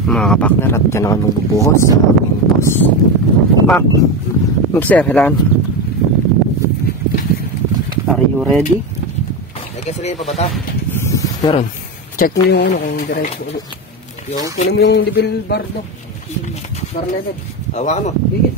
Mga kapakner, at dyan ako magbubuhos sa aking post. Pak, mixer, helan. Are you ready? Nagkasalin pa ba ito? Meron. Check mo yung ano, kung diretso ulit. Kunin mo yung level bar do. Bar level. Hawakan mo. Sige.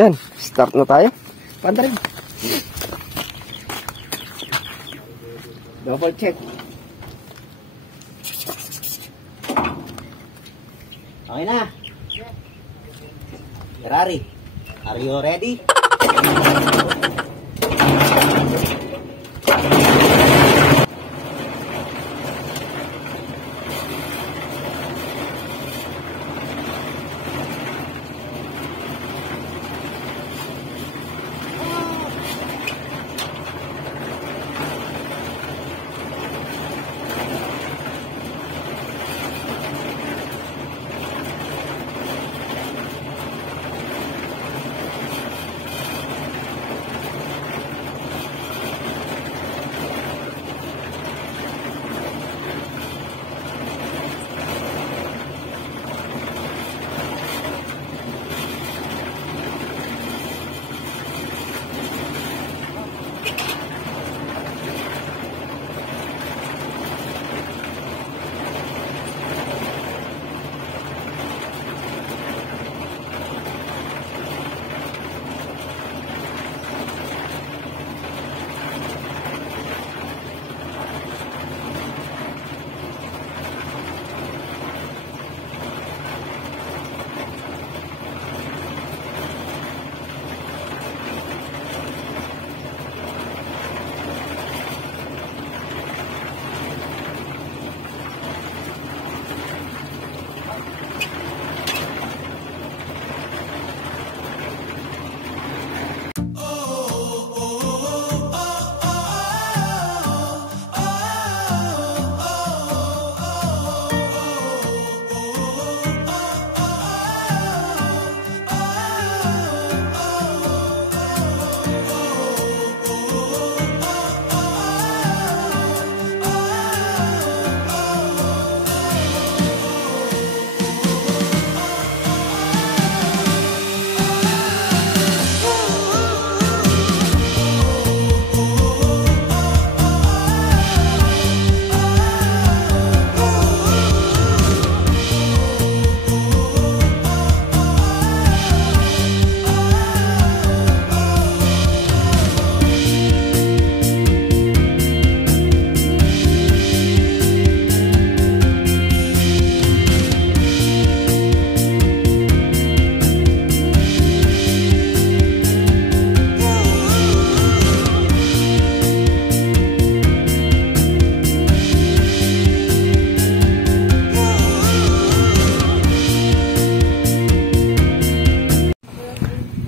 Yan, start na tayo. Panda rin. Double check. Okay na. Ferrari, are you ready?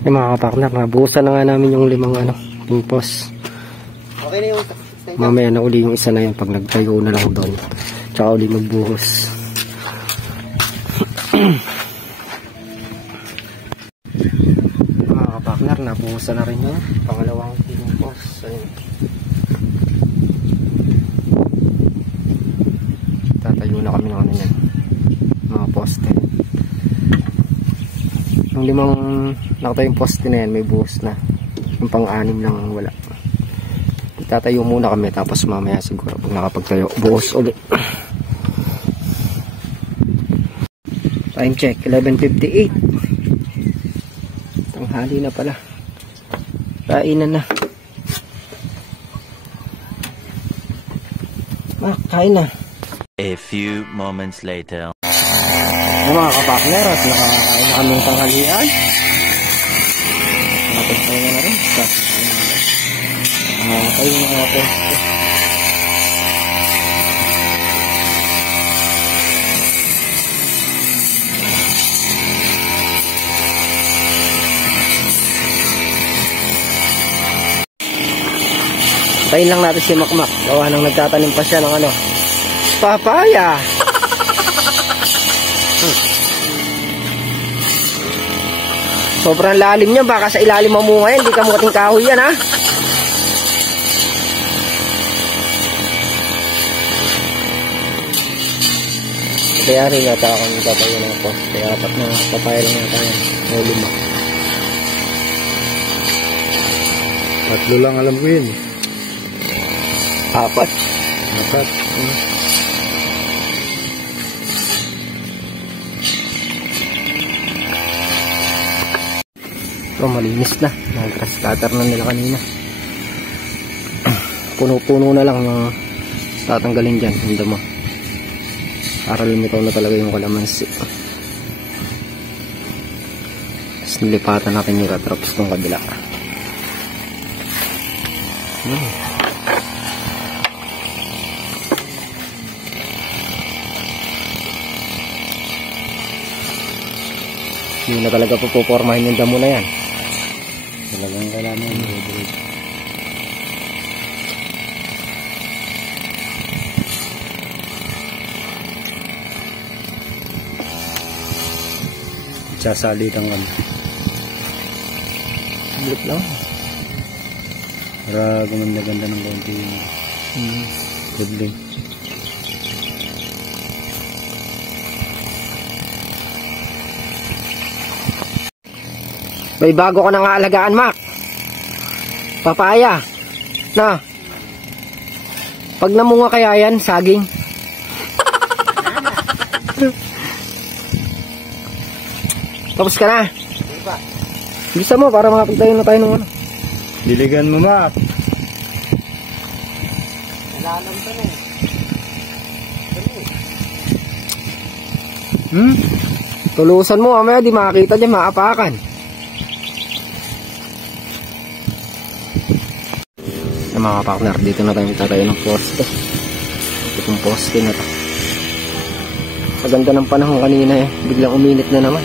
Yung mga kapartner, nabuhusan na nga namin yung limang pimpos. Okay na yung Mamaya na uli yung isa na yan pag nagtayo na lang doon. Tsaka uli magbuhos. Mga kapartner, nabuhusan na rin yung pangalawang pimpos. Ayun. Tatayo na kami ng ano yan, mga poste. Yung limang nakatayong poste na yan, may buhos na. Yung pang-anim lang wala. Tatayo muna kami, tapos mamaya siguro pag nakapagtayo, buhos ulit. Time check, 11:58. Hali na pala. Kainan na. Kain na. A few moments later. Mga kapakner, at nakakain na kaming tanghalian. Nakapagpahinga na rin. Kayo na nga po. Tayin lang natin si Makmak. Gawa nang nagtatanim pa siya ng papaya. Sobrang lalim niya. Baka sa ilalim mo ngayon. Hindi ka mukating kahoy yan, ha? Kaya rin yata akong papaya na ako. Kaya apat na papaya lang yata yan. O 5. 3 lang alam ko yun. 4. So, malinis na. Nag-grass cutter na nila kanina. Puno-puno na lang yung tatanggalin dyan. Yung damo. Para lumitaw na talaga yung kalamansi. Tapos nilipatan natin yung catrops kung kabila. Hindi na talaga pupormahin yung damo na yan. Talagang kailangan yung hybrid. Sasalit ang Blip lang. para gumanda-ganda ng konti kudling. May bago ka nang aalagaan, Mac. Papaya. Na. Pag namunga kaya yan, saging. Tapos ka na. Bisa mo para makapagtayo na tayo ng Diligan mo, Mac. Nalalam ka na Tulusan mo, mamaya di makakita dyan, maapakan. Mga partner, dito na tayo magtatayo ng poste. Itong poste na to. Maganda ng panahon kanina biglang uminit na naman.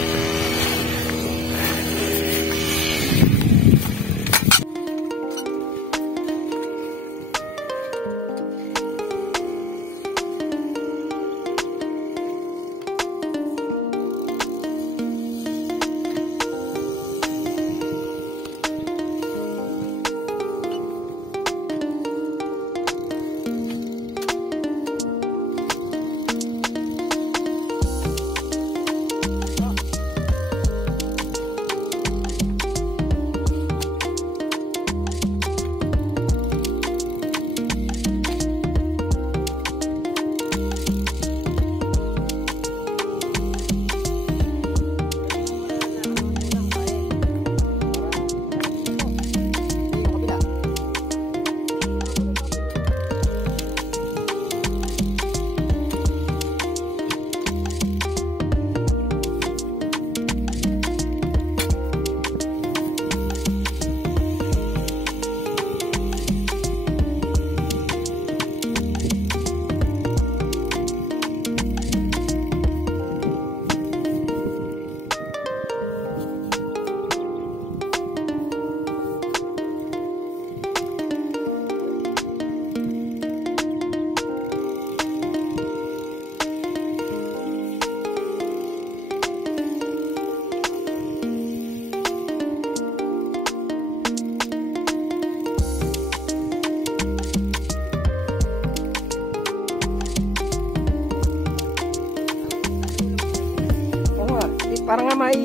Para nga may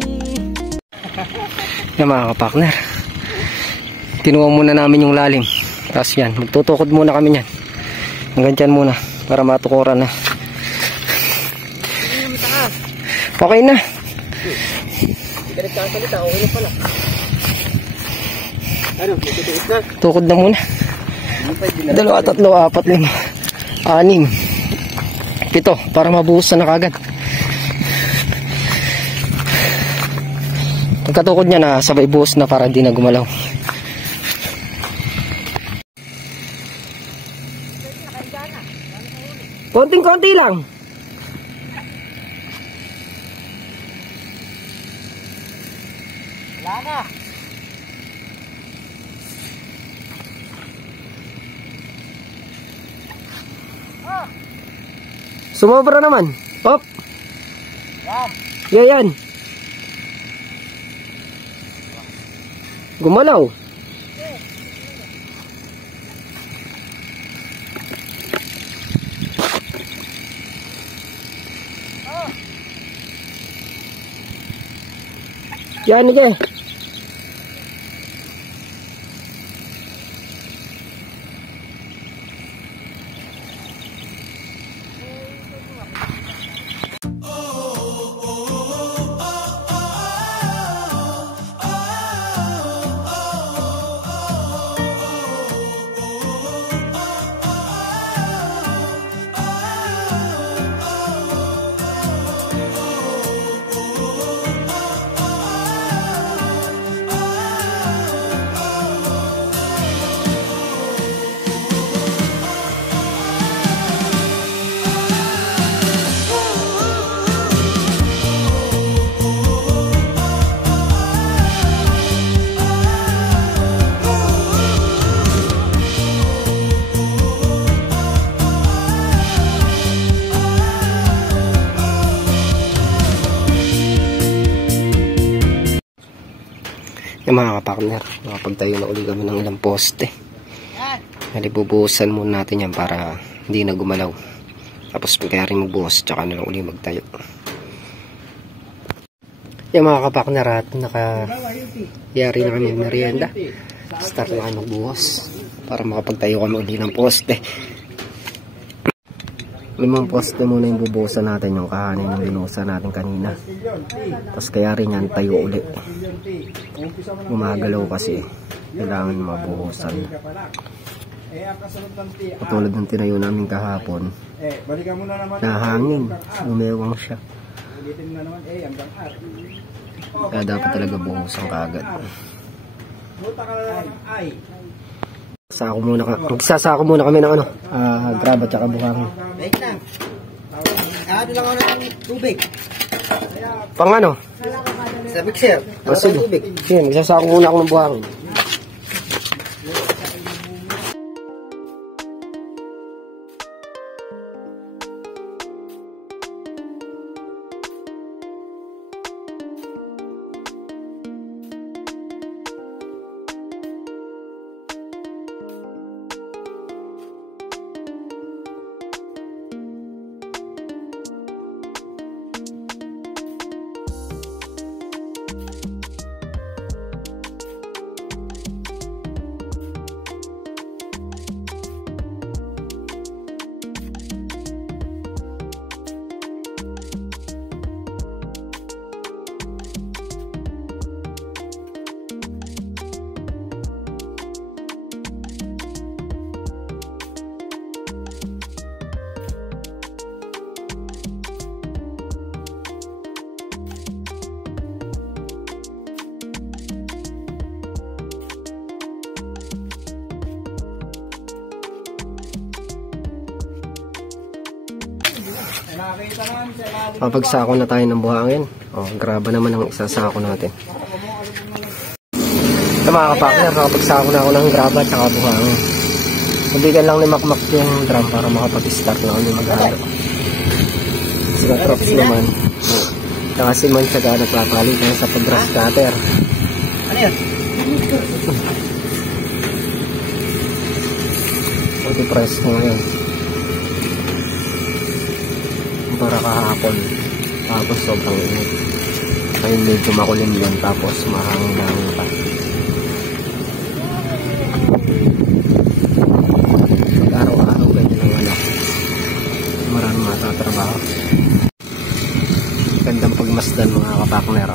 yan mga kapakner, kinuha muna namin yung lalim. Tapos yan, magtutukod muna kami yan hanggang dyan muna para matukuran na. Okay na. Hindi ka nagkasalita, okay na pala. Ano? Itutuot na? Tukod na muna. 2, 3, 4, 5, 6, 7 para mabuhusan na kagad. Pagkatukod niya na sabay buhos na para hindi na gumalaw. Konting-konti lang. Wala na. Sumobra naman. Hop. Yan. Gumalaw. Yan ni Jay. Yung mga kapartner, nakapagtayo na uli kami ng ilang poste. Nalibubuhusan muna natin yan para hindi na gumalaw. Tapos kaya rin magbuhos, tsaka na lang uli magtayo. Yung mga kapartner, at nakayari na kami ng merienda. Start na kami magbuhos para makapagtayo kami uli ng poste. 5 poste muna yung bubuhusan natin, yung kahanin yung binuhusan natin kanina. Tapos kaya rin yan tayo uli. Gumagalaw kasi kailangan mabuhusan. Katulad ng tinayo namin kahapon, nahangin, umewang siya. Kaya dapat talaga buhusan kaagad. Magsasako muna kami ng grab at saka buhangin. Wait lang. Ano lang ako ng tubig. Pang ano? Sa mixer. Sige. Sige, magsasako muna ako ng buhangin. Papagsako na tayo ng buhangin. Graba naman ang isasako natin. Ito mga kapakner, papagsako na ako ng graba at saka buhangin. Nabigan lang ni Makmak yung drum para makapag-start na ulit maghalo. Sila props naman. Saka si Man siya nagpapalit na sa pag-brush cutter. Ano yan? Pag-press ko ngayon para kahapon, tapos sobrang init. Ngayon medyo makulim yun, tapos mahangin pa. Pag araw-araw ganyan ang anak, maraming matatrabaho. Gandang pagmasdan mga kapakner.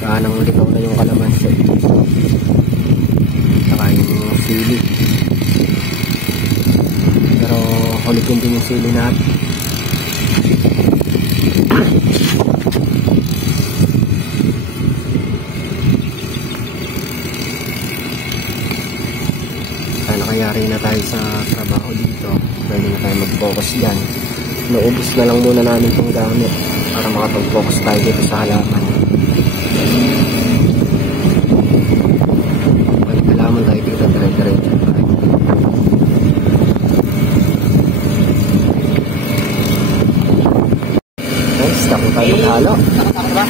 Kaanang likaw na yung kalamansi. tsaka yung sili. Pero ulitin din yung sili natin. Sana kayari na tayo sa trabaho dito. Pwede na tayo mag-focus dyan. Naubos na lang muna namin itong gamit para makapag-focus tayo dito sa halaman. Balik halaman tayo dito, dire-diretso tayo. Guys, tapos tayo maghalo. Nakataka ba?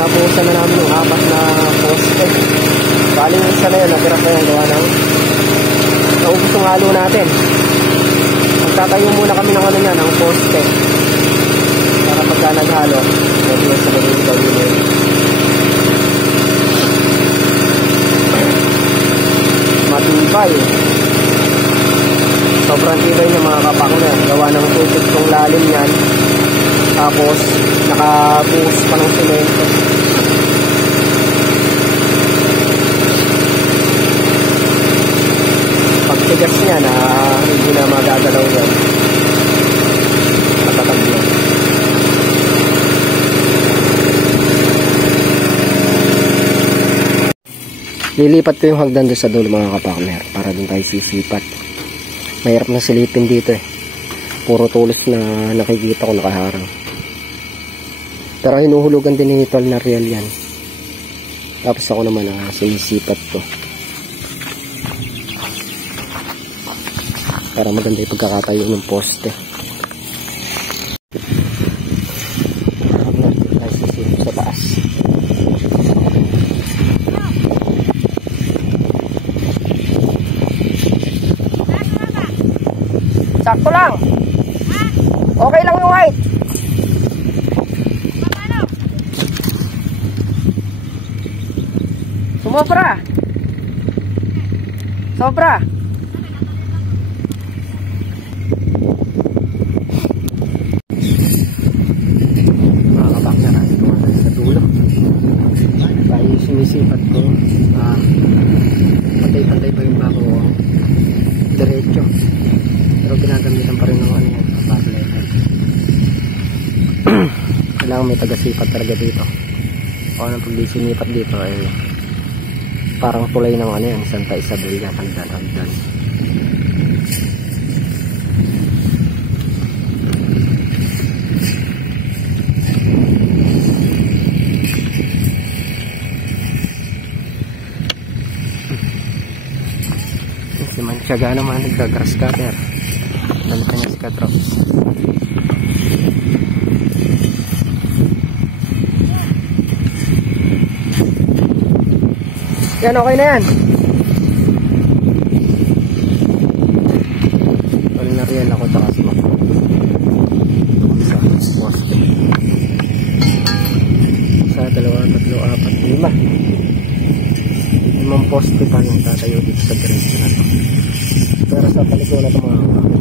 nabuhusan na namin yung apat na poste. Bali yung isa na yun, natira pa yung gawa ng naubos yung halo natin. Magtatayo muna kami ng ano niya, ng poste. Para pagka naghalo, pwede yung sa magiging gawin yun. Matibay. Sobrang tibay ng mga kapakner. Gawa ng tutik kong lalim yan. Tapos, nakabuhos pa ng semento. Pagtigas niya na hindi na magagalaw yan. Matatag yan. Lilipat ko yung hagdan doon sa dulo mga kapartner para doon tayo sisipat. Mahirap na silipin dito eh. Puro tulos na nakikita ko nakaharang. Pero hinuhulugan din ni Tol na real yan. Tapos ako naman sinisipat ko. Para maganda yung pagkakatayo ng poste. Tayo sisipit sa taas. Sakto lang. Okay lang yung height. Sumobra. Sobra. Mga kapakner, ito nga sa dulo. Tayo sinisipat ko. Pantay-pantay pa yung bako. Diretso. Pero ginagamitan pa rin ng ano yan, kapakletan. Kailangan may taga-sipat talaga dito. O anong pag sinipat dito ay parang tulay ng ano yan, Santa Isabel yan, hagdan. Si Manchaga naman nagka-grass cutter. Dalitan niya si Katrops. Yan, okay na yan. Wala na rin ako tsaka si Mako. Isa, poste. Isa, 2, 3, 4, 5. 5 poste pa yung tatayo dito sa diretso na to. Pero sa paliko na ito mga kapatid.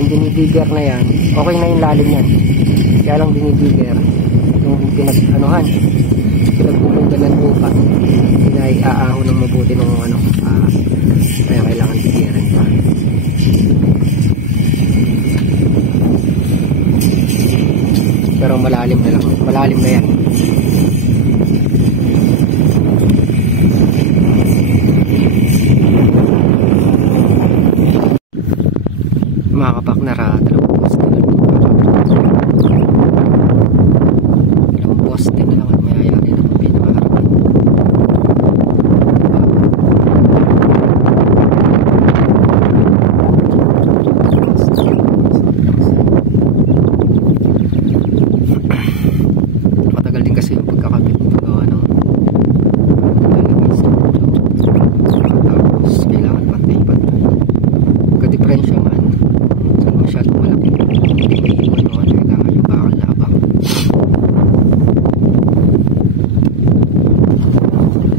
Yung dinibigger na yan, okay na yung lalim yan. Kaya lang dinibigger yung pinag-anuhan, pinagpupungan ng lupa, pinag-aahon ng mabuti ng ano, kaya kailangan biggerin pa. Pero malalim na lang, malalim na yan. Mga kapakner, dalawang poste na lang at mayayari na kung pinakaharap. Matagal din kasi yung pagkakabit ng paggawa ng tapos kailangan pantay-pantay. Pagka-diferensya man masyadong malaki, hindi may iwan naman, kailangan yung bakal na abang.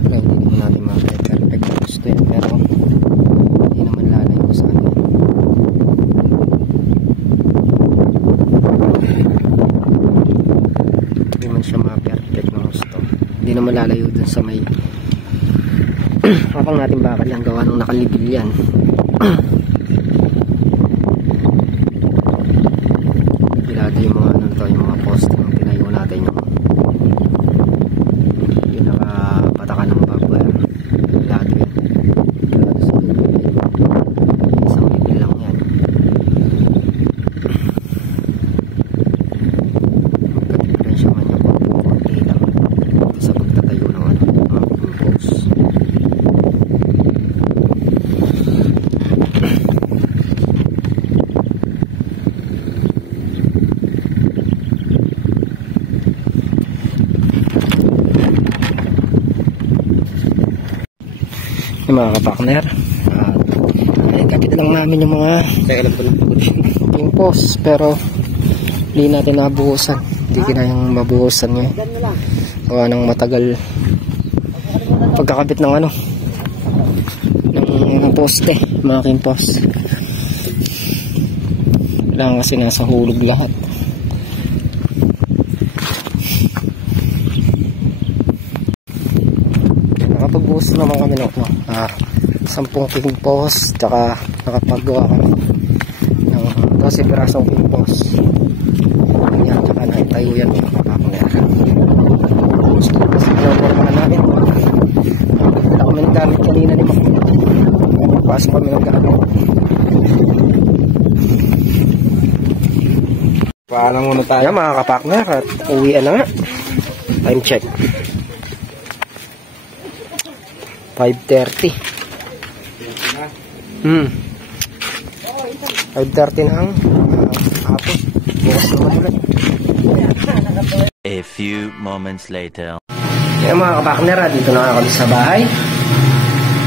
Wala, hindi naman natin perfect gusto yan, pero hindi naman lalayo sa ano. Hindi man siya ma-perfect na gusto, hindi naman lalayo dun sa may kapang natin bakal yan, gawa nung nakalibil yan. Yung mga ano to, yung mga post yung tinayo natin yung nakapatakan ng barbwire lahat yun isang libil lang yan. Magka-diferensya man yung konti lang sa pagtatayo ng ano, mga post. Yung mga kapakner, kapit lang namin yung mga yung post, pero hindi natin nabuhusan, hindi kinayang mabuhusan ngayon gawa ng matagal pagkakabit ng ano ng poste, mga post. Kailangan kasi nasa hulog lahat. Nakapag-buhos naman kami ng 10 king post, tsaka nakapagawa kami ng 12 pirasong king post. Yan, tsaka 9 tayo yan mga kapakner. Pinaporma na namin. Wala kami ng gamit kanina ni Makmak. Pasok kami ng gamit. Paalam muna tayo. Ayan mga kapakner, at uwian na nga. Time check. 5:30. 5:30 na ang hapon. Bukas naman ulit. A few moments later. Kaya mga kapakner, dito na kami sa bahay.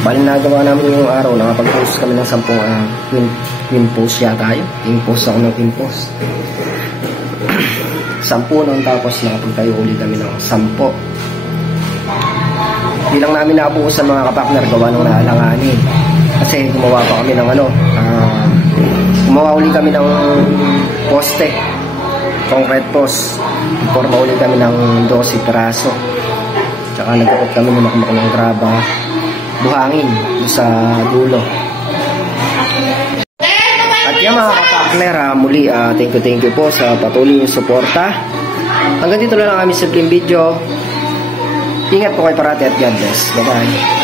Bali nagawa namin yung araw, nakapag-post kami ng 10 twin post yata yun. Twin post ako ng twin post. 10 nang tapos nakapagtayo ulit kami ng 10. Hindi lang namin nabuusan mga kapakner, gawa ng naalanganin. Kasi gumawa pa kami ng gumawa ulit kami ng poste. Concrete post. Forma ulit kami ng 12 piraso. Tsaka nagkakot kami ng Makmak ng graba. Buhangin sa dulo. At yan mga kapakner, muli thank you po sa patuloy yung suporta. Hanggang dito na lang kami simpleng video. Ingat po kayo parati at God bless. Bye bye.